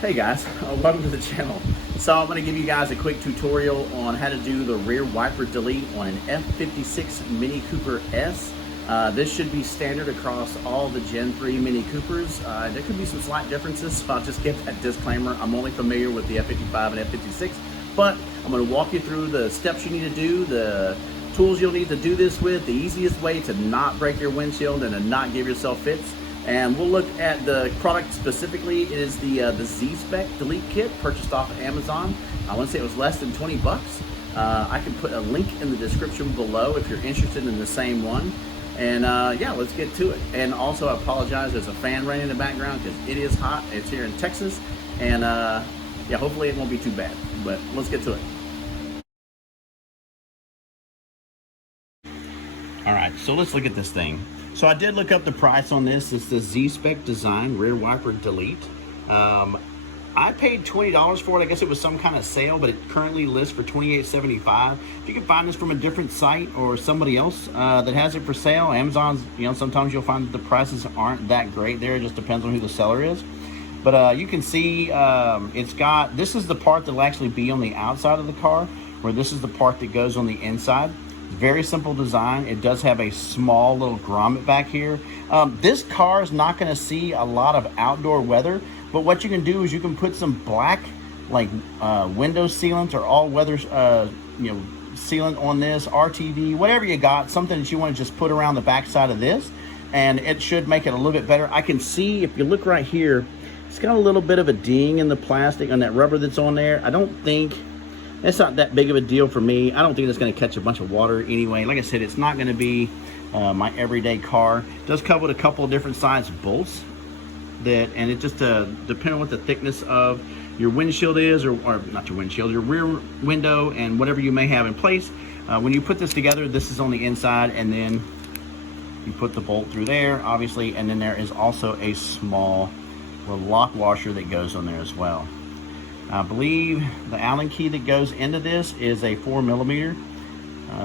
Hey guys, welcome to the channel. So I'm going to give you guys a quick tutorial on how to do the rear wiper delete on an F56 Mini Cooper S. This should be standard across all the Gen 3 Mini Coopers. There could be some slight differences, so I'll just give that disclaimer. I'm only familiar with the F55 and F56, but I'm going to walk you through the steps you need to do, the tools you'll need to do this with, the easiest way to not break your windshield and to not give yourself fits. And we'll look at the product specifically. It is the Z-Spec Delete Kit purchased off of Amazon. I want to say it was less than 20 bucks. I can put a link in the description below if you're interested in the same one. And yeah, let's get to it. And also I apologize, there's a fan running in the background because it is hot. It's here in Texas. And yeah, hopefully it won't be too bad, but let's get to it. All right, so let's look at this thing. So I did look up the price on this. It's the Z-Spec Design Rear Wiper Delete. I paid $20 for it. I guess it was some kind of sale, but it currently lists for $28.75. If you can find this from a different site or somebody else that has it for sale, Amazon's, sometimes you'll find that the prices aren't that great there. It just depends on who the seller is. But you can see it's got, this is the part that'll actually be on the outside of the car, where this is the part that goes on the inside. Very simple design. It does have a small little grommet back here. This car is not going to see a lot of outdoor weather, but what you can do is you can put some black like window sealant or all weather sealant on this, RTV, whatever you got, something that you want to just put around the back side of this, and it should make it a little bit better. I can see, if you look right here, it's got a little bit of a ding in the plastic on that rubber that's on there. I don't think it's not that big of a deal for me. I don't think it's going to catch a bunch of water anyway. Like I said, it's not going to be my everyday car. It does come with a couple of different size bolts and it just depending on what the thickness of your windshield is, or not your windshield, your rear window, and whatever you may have in place. When you put this together, this is on the inside, and then you put the bolt through there, obviously, and then there is also a small little lock washer that goes on there as well. I believe the Allen key that goes into this is a 4mm.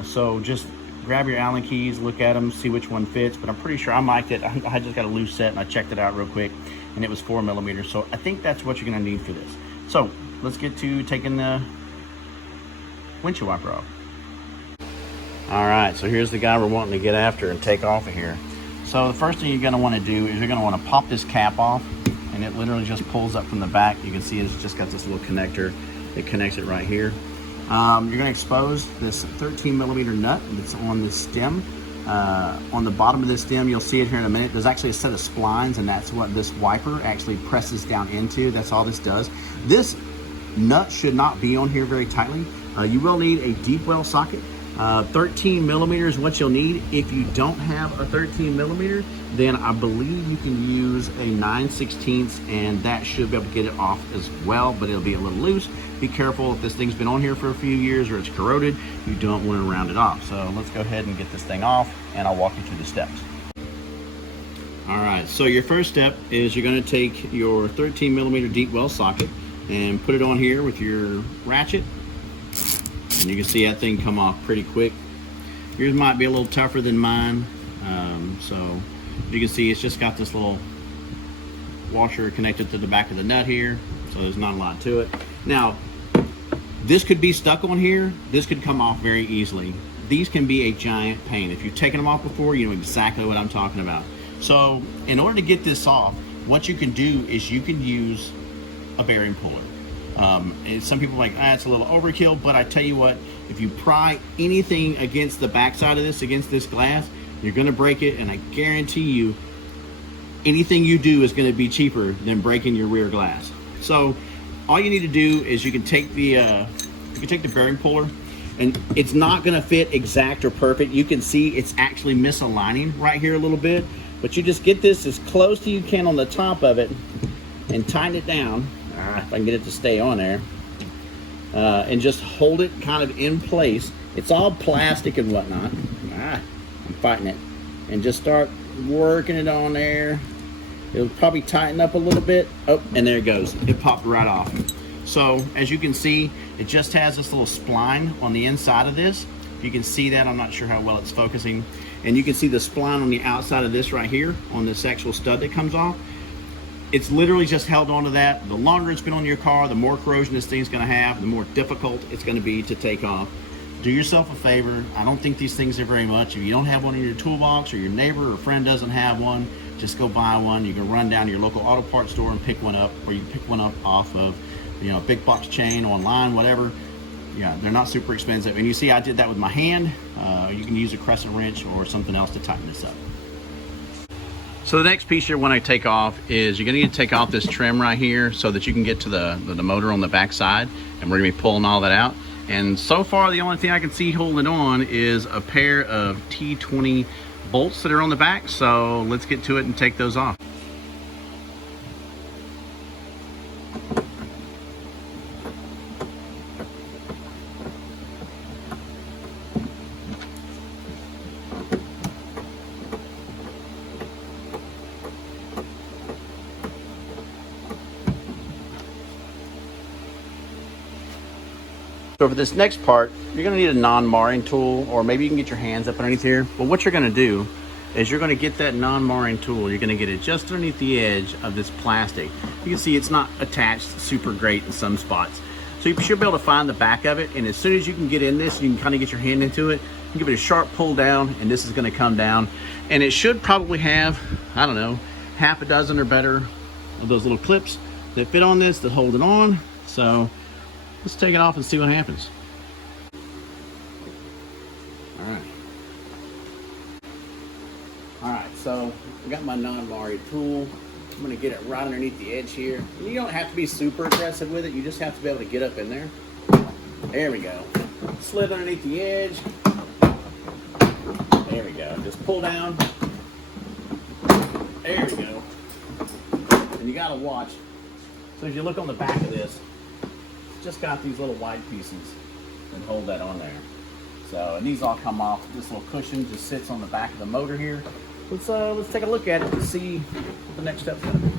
So just grab your Allen keys, look at them, see which one fits. But I'm pretty sure I mic'd it. I just got a loose set and I checked it out real quick, and it was 4mm. So I think that's what you're going to need for this. So let's get to taking the windshield wiper off. All right, so here's the guy we're wanting to get after and take off of here. So the first thing you're going to want to do is you're going to want to pop this cap off. And it literally just pulls up from the back. You can see it's just got this little connector that connects it right here. You're going to expose this 13mm nut that's on this stem. On the bottom of this stem, you'll see it here in a minute, there's actually a set of splines, and that's what this wiper actually presses down into. That's all this does. This nut should not be on here very tightly. You will need a deep well socket. 13mm is what you'll need. If you don't have a 13mm, then I believe you can use a 9/16, and that should be able to get it off as well, but it'll be a little loose. Be careful, if this thing's been on here for a few years or it's corroded, you don't want to round it off. So let's go ahead and get this thing off, and I'll walk you through the steps. All right, so your first step is you're going to take your 13mm deep well socket and put it on here with your ratchet. And you can see that thing come off pretty quick. Yours might be a little tougher than mine. So you can see it's just got this little washer connected to the back of the nut here. So there's not a lot to it. Now, this could be stuck on here. This could come off very easily. These can be a giant pain. If you've taken them off before, you know exactly what I'm talking about. So in order to get this off, what you can do is you can use a bearing puller. And some people are like, it's a little overkill, but I tell you what, if you pry anything against the backside of this, against this glass, you're going to break it, and I guarantee you anything you do is going to be cheaper than breaking your rear glass. So all you need to do is you can take the bearing puller, and it's not going to fit exact or perfect. You can see it's actually misaligning right here a little bit, but you just get this as close to you can on the top of it and tighten it down. If I can get it to stay on there, and just hold it kind of in place. It's all plastic and whatnot. I'm fighting it. And just start working it on there. It'll probably tighten up a little bit. Oh, and there it goes. It popped right off. So as you can see, it just has this little spline on the inside of this. You can see that. I'm not sure how well it's focusing. And you can see the spline on the outside of this right here, on this actual stud that comes off. It's literally just held onto that. The longer it's been on your car, the more corrosion this thing's gonna have, the more difficult it's gonna be to take off. Do yourself a favor. I don't think these things are very much. If you don't have one in your toolbox, or your neighbor or friend doesn't have one, just go buy one. You can run down to your local auto parts store and pick one up, or you can pick one up off of, you know, a big box chain, online, whatever. Yeah, they're not super expensive. And you see I did that with my hand. You can use a crescent wrench or something else to tighten this up. So the next piece you're going to take off is you're going to need to take off this trim right here so that you can get to the motor on the back side, and we're going to be pulling all that out. And so far the only thing I can see holding on is a pair of T20 bolts that are on the back. So let's get to it and take those off. So for this next part, you're going to need a non-marring tool, or maybe you can get your hands up underneath here. But what you're going to do is you're going to get that non-marring tool. You're going to get it just underneath the edge of this plastic. You can see it's not attached super great in some spots. So you should be able to find the back of it. And as soon as you can get in this, you can kind of get your hand into it. You give it a sharp pull down, and this is going to come down. And it should probably have, I don't know, half a dozen or better of those little clips that fit on this that hold it on. So let's take it off and see what happens. All right, so I got my non-marring tool. I'm gonna get it right underneath the edge here. And you don't have to be super aggressive with it. You just have to be able to get up in there. There we go. Slid underneath the edge. There we go. Just pull down. There we go. And you gotta watch. So as you look on the back of this, it's just got these little white pieces that hold that on there. So, and these all come off. This little cushion just sits on the back of the motor here. Let's take a look at it and see what the next step's gonna be.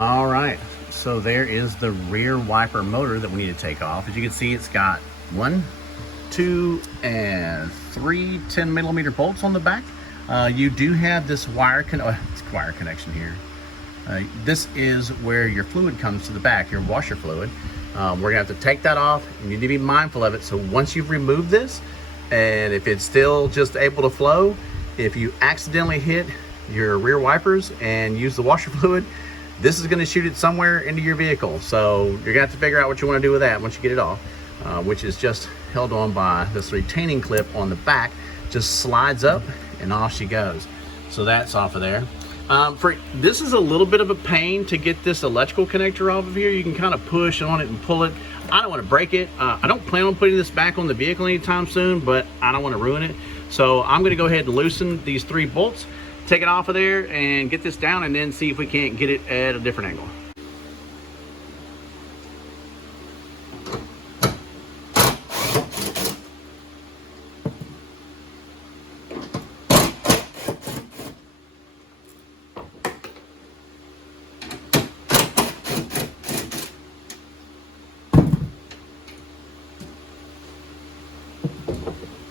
All right, so there is the rear wiper motor that we need to take off. As you can see, it's got 1, 2, and 3 10mm bolts on the back. You do have this wire connection here. This is where your fluid comes to the back, your washer fluid. We're gonna have to take that off. You need to be mindful of it. So once you've removed this, and if it's still just able to flow, if you accidentally hit your rear wipers and use the washer fluid, this is gonna shoot it somewhere into your vehicle. So you're gonna have to figure out what you wanna do with that once you get it off, which is just held on by this retaining clip on the back. Just slides up and off she goes. So that's off of there. This is a little bit of a pain to get this electrical connector off of here. You can kind of push on it and pull it. I don't want to break it. I don't plan on putting this back on the vehicle anytime soon, but I don't want to ruin it. So I'm going to go ahead and loosen these 3 bolts, take it off of there, and get this down, and then see if we can't get it at a different angle.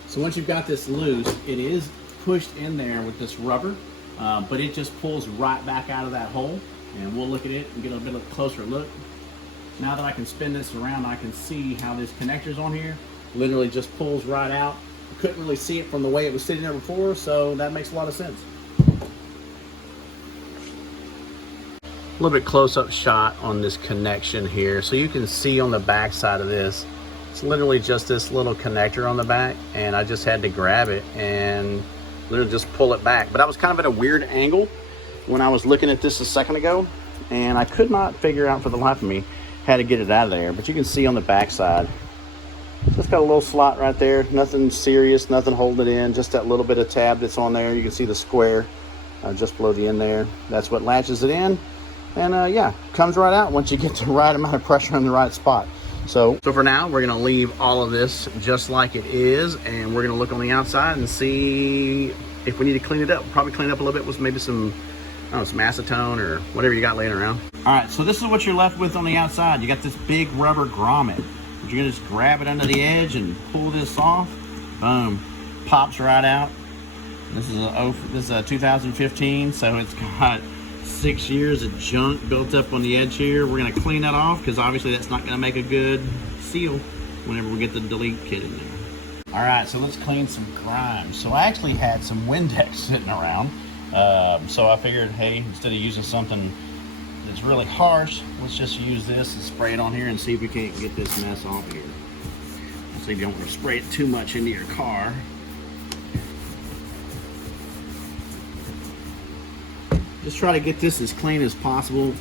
So once you've got this loose, it is pushed in there with this rubber, but it just pulls right back out of that hole. And we'll look at it and get a bit of a closer look. Now that I can spin this around, I can see how this connector's on here. Literally just pulls right out. I couldn't really see it from the way it was sitting there before, so that makes a lot of sense. A little bit close-up shot on this connection here. So you can see on the back side of this, it's literally just this little connector on the back, and I just had to grab it and literally just pull it back. But I was kind of at a weird angle when I was looking at this a second ago, and I could not figure out for the life of me how to get it out of there. But you can see on the back side, just got a little slot right there. Nothing serious, nothing holding it in, just that little bit of tab that's on there. You can see the square just below the end there. That's what latches it in. And yeah, comes right out once you get the right amount of pressure in the right spot. So for now, we're gonna leave all of this just like it is, and we're gonna look on the outside and see if we need to clean it up. We'll probably clean it up a little bit with maybe some, I don't know, some acetone or whatever you got laying around. All right, so this is what you're left with on the outside. You got this big rubber grommet. You're gonna just grab it under the edge and pull this off. Boom, pops right out. This is a 2015, so it's got 6 years of junk built up on the edge here. We're gonna clean that off because obviously that's not gonna make a good seal whenever we get the delete kit in there. All right, so let's clean some grime. So I actually had some Windex sitting around. So I figured, hey, instead of using something that's really harsh, let's just use this and spray it on here and see if we can't get this mess off here. So you don't want to spray it too much into your car. Just try to get this as clean as possible.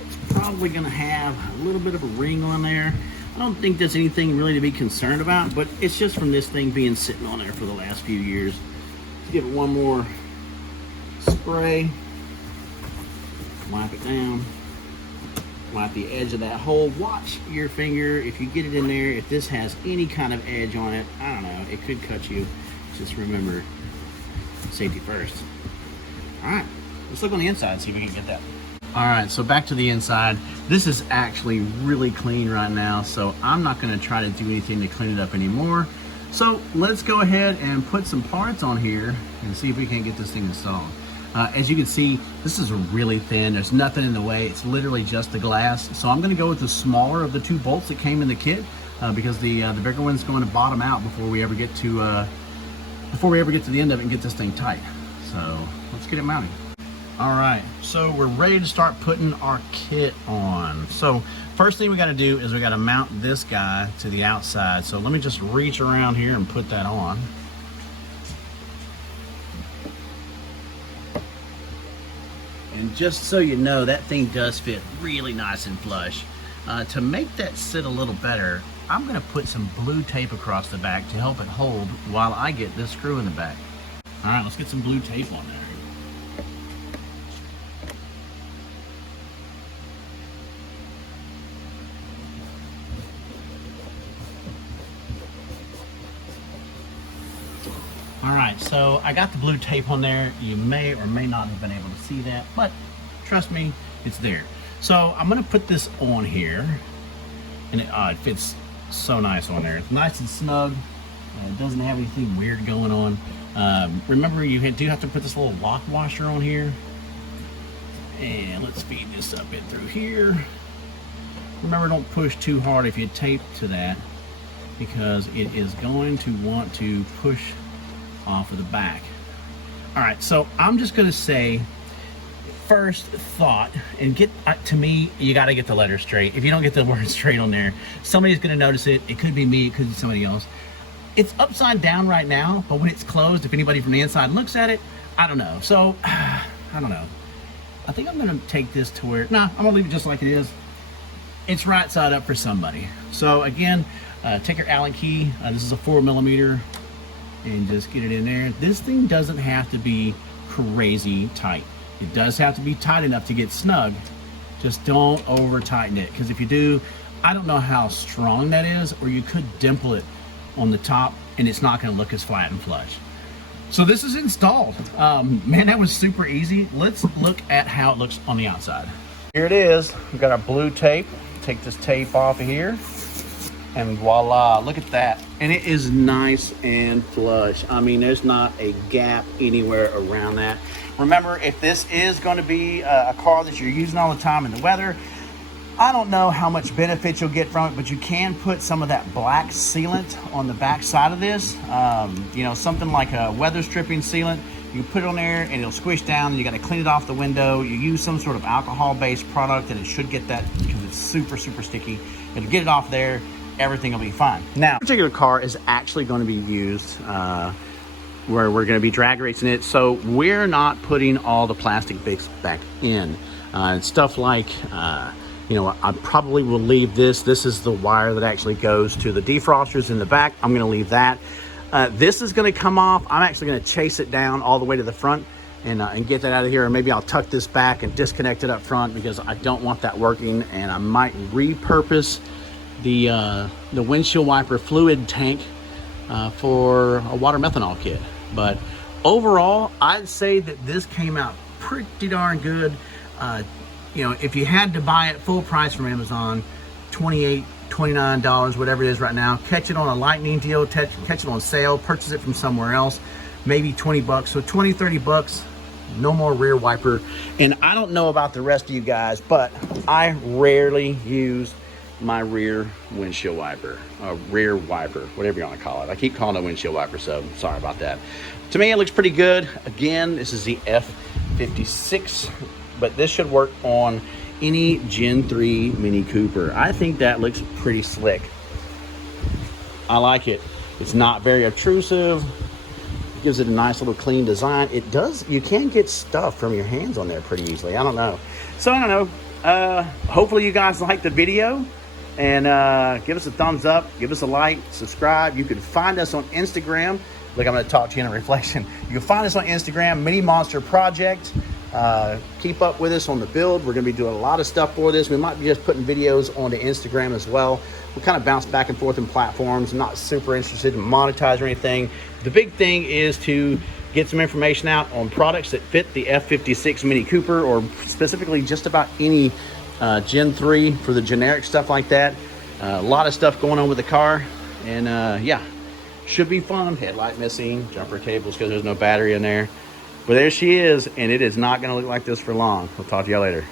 It's probably going to have a little bit of a ring on there. I don't think there's anything really to be concerned about, but it's just from this thing being sitting on there for the last few years. Let's give it one more spray. Wipe it down. Wipe the edge of that hole. Watch your finger if you get it in there. If this has any kind of edge on it, I don't know, it could cut you. Just remember, safety first. All right, let's look on the inside and see if we can get that. All right, so back to the inside. This is actually really clean right now, so I'm not gonna try to do anything to clean it up anymore. So let's go ahead and put some parts on here and see if we can get this thing installed. As you can see, this is really thin. There's nothing in the way. It's literally just the glass. So I'm gonna go with the smaller of the 2 bolts that came in the kit because the bigger one's going to bottom out before we ever get to the end of it and get this thing tight. So let's get it mounted. All right, so we're ready to start putting our kit on. So first thing we gotta do is we gotta mount this guy to the outside. So let me just reach around here and put that on. And just so you know, that thing does fit really nice and flush. To make that sit a little better, I'm gonna put some blue tape across the back to help it hold while I get this screw in the back. All right, let's get some blue tape on there. All right, so I got the blue tape on there. You may or may not have been able to see that, but trust me, it's there. So I'm gonna put this on here, and it fits so nice on there. It's nice and snug. It doesn't have anything weird going on. Remember, you do have to put this little lock washer on here. And let's feed this up in through here. Remember, don't push too hard if you tape to that, because it is going to want to push off of the back. All right, so I'm just gonna say, first thought, and to me, you gotta get the letters straight. If you don't get the words straight on there, somebody's gonna notice it. It could be me, it could be somebody else. It's upside down right now, but when it's closed, if anybody from the inside looks at it, I don't know. So, I don't know. I think I'm gonna take this to where, I'm gonna leave it just like it is. It's right side up for somebody. So again, take your Allen key. This is a 4mm. And just get it in there. This thing doesn't have to be crazy tight. It does have to be tight enough to get snug. Just don't over tighten it, because if you do, I don't know how strong that is, or you could dimple it on the top and it's not going to look as flat and flush. So this is installed. Man, that was super easy. Let's look at how it looks on the outside. Here it is. We've got our blue tape. Take this tape off of here. And voila, look at that. And it is nice and flush. I mean, there's not a gap anywhere around that. Remember, if this is going to be a car that you're using all the time in the weather, I don't know how much benefit you'll get from it, but you can put some of that black sealant on the back side of this. You know, something like a weather stripping sealant. You put it on there and it'll squish down, and you got to clean it off the window. You use some sort of alcohol-based product and it should get that, because it's super, super sticky. It'll get it off there. Everything will be fine. Now, this particular car is actually going to be used where we're going to be drag racing it, so we're not putting all the plastic bits back in. Stuff like, you know, I probably will leave this. This is the wire that actually goes to the defrosters in the back. I'm going to leave that. This is going to come off. I'm actually going to chase it down all the way to the front and get that out of here, or maybe I'll tuck this back and disconnect it up front, because I don't want that working, and I might repurpose the windshield wiper fluid tank for a water methanol kit. But overall, I'd say that this came out pretty darn good. You know, if you had to buy it full price from Amazon, $28, $29, whatever it is right now, catch it on a lightning deal, catch it on sale, purchase it from somewhere else, maybe 20 bucks. So 20, 30 bucks, No more rear wiper. And I don't know about the rest of you guys, but I rarely use my rear windshield wiper, rear wiper, whatever you want to call it. I keep calling it windshield wiper, so sorry about that. To me, it looks pretty good. Again, this is the F56, but this should work on any Gen 3 Mini Cooper. I think that looks pretty slick. I like it. It's not very obtrusive. Gives it a nice little clean design. It does, you can get stuff from your hands on there pretty easily. I don't know. So I don't know. Hopefully you guys liked the video, and give us a thumbs up, give us a like, subscribe. You can find us on Instagram. Look, I'm gonna talk to you in a reflection. You can find us on Instagram, Mini Monster Project. Keep up with us on the build. We're gonna be doing a lot of stuff for this. We might be just putting videos onto Instagram as well. We'll kind of bounce back and forth in platforms. I'm not super interested in monetize or anything. The big thing is to get some information out on products that fit the F56 Mini Cooper, or specifically just about any Gen 3 for the generic stuff like that. A lot of stuff going on with the car, and yeah, should be fun. Headlight missing, jumper cables because there's no battery in there. But there she is, and it is not going to look like this for long. We'll talk to y'all later.